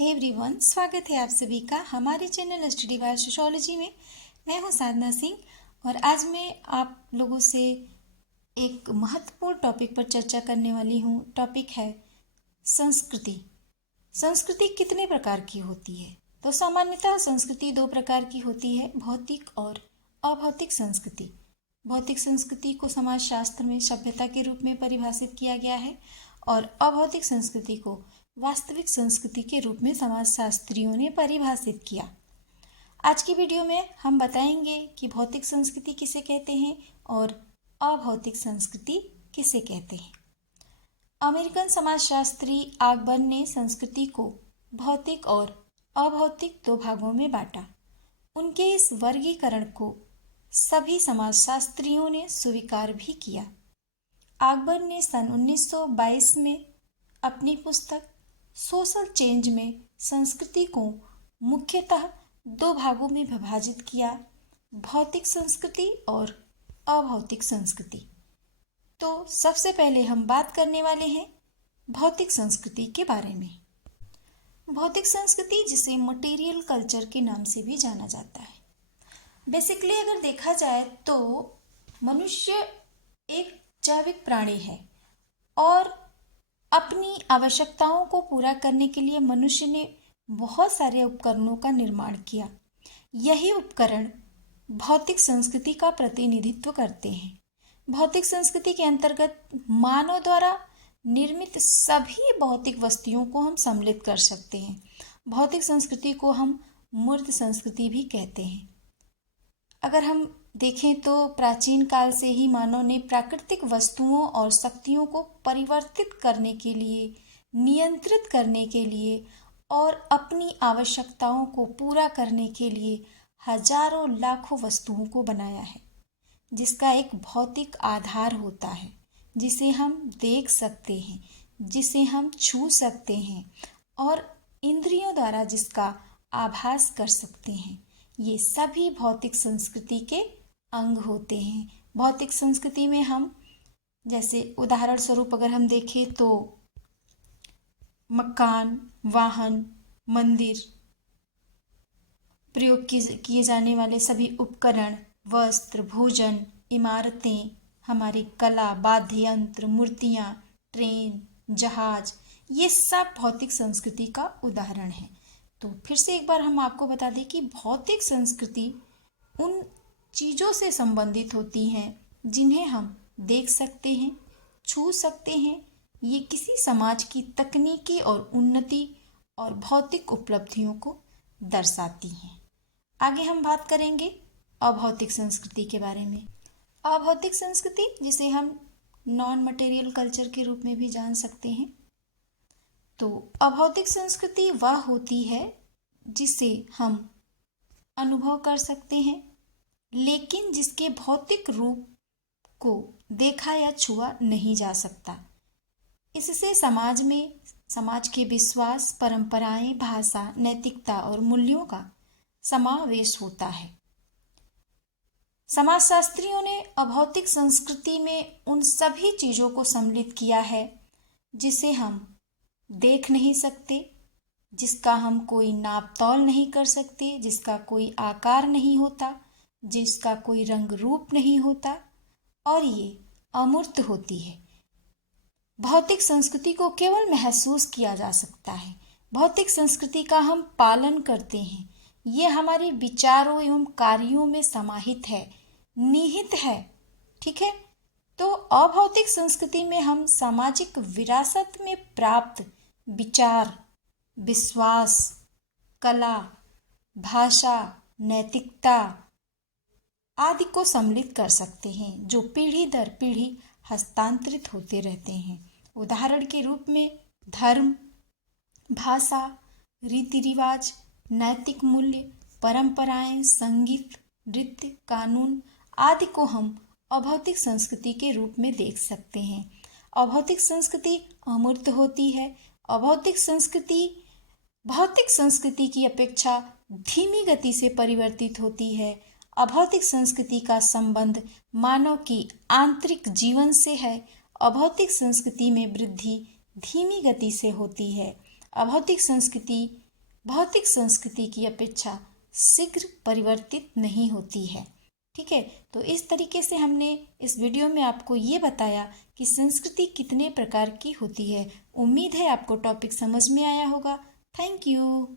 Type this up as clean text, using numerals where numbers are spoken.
Hey everyone, स्वागत है आप सभी का हमारे चैनल स्टडी बाय सोशियोलॉजी में। मैं हूं साधना सिंह और आज मैं आप लोगों से एक महत्वपूर्ण टॉपिक पर चर्चा करने वाली हूं। टॉपिक है संस्कृति। संस्कृति कितने प्रकार की होती है? तो सामान्यतः संस्कृति दो प्रकार की होती है, भौतिक और अभौतिक संस्कृति। भौतिक संस्कृति को समाजशास्त्र में सभ्यता के रूप में परिभाषित किया गया है और अभौतिक संस्कृति को वास्तविक संस्कृति के रूप में समाजशास्त्रियों ने परिभाषित किया। आज की वीडियो में हम बताएंगे कि भौतिक संस्कृति किसे कहते हैं और अभौतिक संस्कृति किसे कहते हैं। अमेरिकन समाजशास्त्री आगबर्न ने संस्कृति को भौतिक और अभौतिक दो भागों में बांटा। उनके इस वर्गीकरण को सभी समाजशास्त्रियों ने स्वीकार भी किया। आगबर्न ने सन 1922 में अपनी पुस्तक सोशल चेंज में संस्कृति को मुख्यतः दो भागों में विभाजित किया, भौतिक संस्कृति और अभौतिक संस्कृति। तो सबसे पहले हम बात करने वाले हैं भौतिक संस्कृति के बारे में। भौतिक संस्कृति, जिसे मटेरियल कल्चर के नाम से भी जाना जाता है। बेसिकली अगर देखा जाए तो मनुष्य एक जैविक प्राणी है और अपनी आवश्यकताओं को पूरा करने के लिए मनुष्य ने बहुत सारे उपकरणों का निर्माण किया। यही उपकरण भौतिक संस्कृति का प्रतिनिधित्व करते हैं। भौतिक संस्कृति के अंतर्गत मानव द्वारा निर्मित सभी भौतिक वस्तुओं को हम सम्मिलित कर सकते हैं। भौतिक संस्कृति को हम मूर्त संस्कृति भी कहते हैं। अगर हम देखें तो प्राचीन काल से ही मानव ने प्राकृतिक वस्तुओं और शक्तियों को परिवर्तित करने के लिए, नियंत्रित करने के लिए और अपनी आवश्यकताओं को पूरा करने के लिए हजारों लाखों वस्तुओं को बनाया है, जिसका एक भौतिक आधार होता है, जिसे हम देख सकते हैं, जिसे हम छू सकते हैं और इंद्रियों द्वारा जिसका आभास कर सकते हैं। ये सभी भौतिक संस्कृति के अंग होते हैं। भौतिक संस्कृति में हम जैसे उदाहरण स्वरूप अगर हम देखें तो मकान, वाहन, मंदिर, प्रयोग किए जाने वाले सभी उपकरण, वस्त्र, भोजन, इमारतें, हमारी कला, वाद्य यंत्र, मूर्तियाँ, ट्रेन, जहाज, ये सब भौतिक संस्कृति का उदाहरण है। तो फिर से एक बार हम आपको बता दें कि भौतिक संस्कृति उन चीज़ों से संबंधित होती हैं जिन्हें हम देख सकते हैं, छू सकते हैं। ये किसी समाज की तकनीकी और उन्नति और भौतिक उपलब्धियों को दर्शाती हैं। आगे हम बात करेंगे अभौतिक संस्कृति के बारे में। अभौतिक संस्कृति, जिसे हम नॉन मटेरियल कल्चर के रूप में भी जान सकते हैं। तो अभौतिक संस्कृति वह होती है जिसे हम अनुभव कर सकते हैं, लेकिन जिसके भौतिक रूप को देखा या छुआ नहीं जा सकता। इससे समाज के विश्वास, परंपराएं, भाषा, नैतिकता और मूल्यों का समावेश होता है। समाजशास्त्रियों ने अभौतिक संस्कृति में उन सभी चीज़ों को सम्मिलित किया है जिसे हम देख नहीं सकते, जिसका हम कोई नाप तौल नहीं कर सकते, जिसका कोई आकार नहीं होता, जिसका कोई रंग रूप नहीं होता और ये अमूर्त होती है। भौतिक संस्कृति को केवल महसूस किया जा सकता है। भौतिक संस्कृति का हम पालन करते हैं। ये हमारे विचारों एवं कार्यों में समाहित है, निहित है। ठीक है। तो अभौतिक संस्कृति में हम सामाजिक विरासत में प्राप्त विचार, विश्वास, कला, भाषा, नैतिकता आदि को सम्मिलित कर सकते हैं, जो पीढ़ी दर पीढ़ी हस्तांतरित होते रहते हैं। उदाहरण के रूप में धर्म, भाषा, रीति रिवाज, नैतिक मूल्य, परंपराएं, संगीत, नृत्य, कानून आदि को हम अभौतिक संस्कृति के रूप में देख सकते हैं। अभौतिक संस्कृति अमूर्त होती है। अभौतिक संस्कृति भौतिक संस्कृति की अपेक्षा धीमी गति से परिवर्तित होती है। अभौतिक संस्कृति का संबंध मानव की आंतरिक जीवन से है। अभौतिक संस्कृति में वृद्धि धीमी गति से होती है। अभौतिक संस्कृति भौतिक संस्कृति की अपेक्षा शीघ्र परिवर्तित नहीं होती है। ठीक है, तो इस तरीके से हमने इस वीडियो में आपको ये बताया कि संस्कृति कितने प्रकार की होती है। उम्मीद है आपको टॉपिक समझ में आया होगा। Thank you.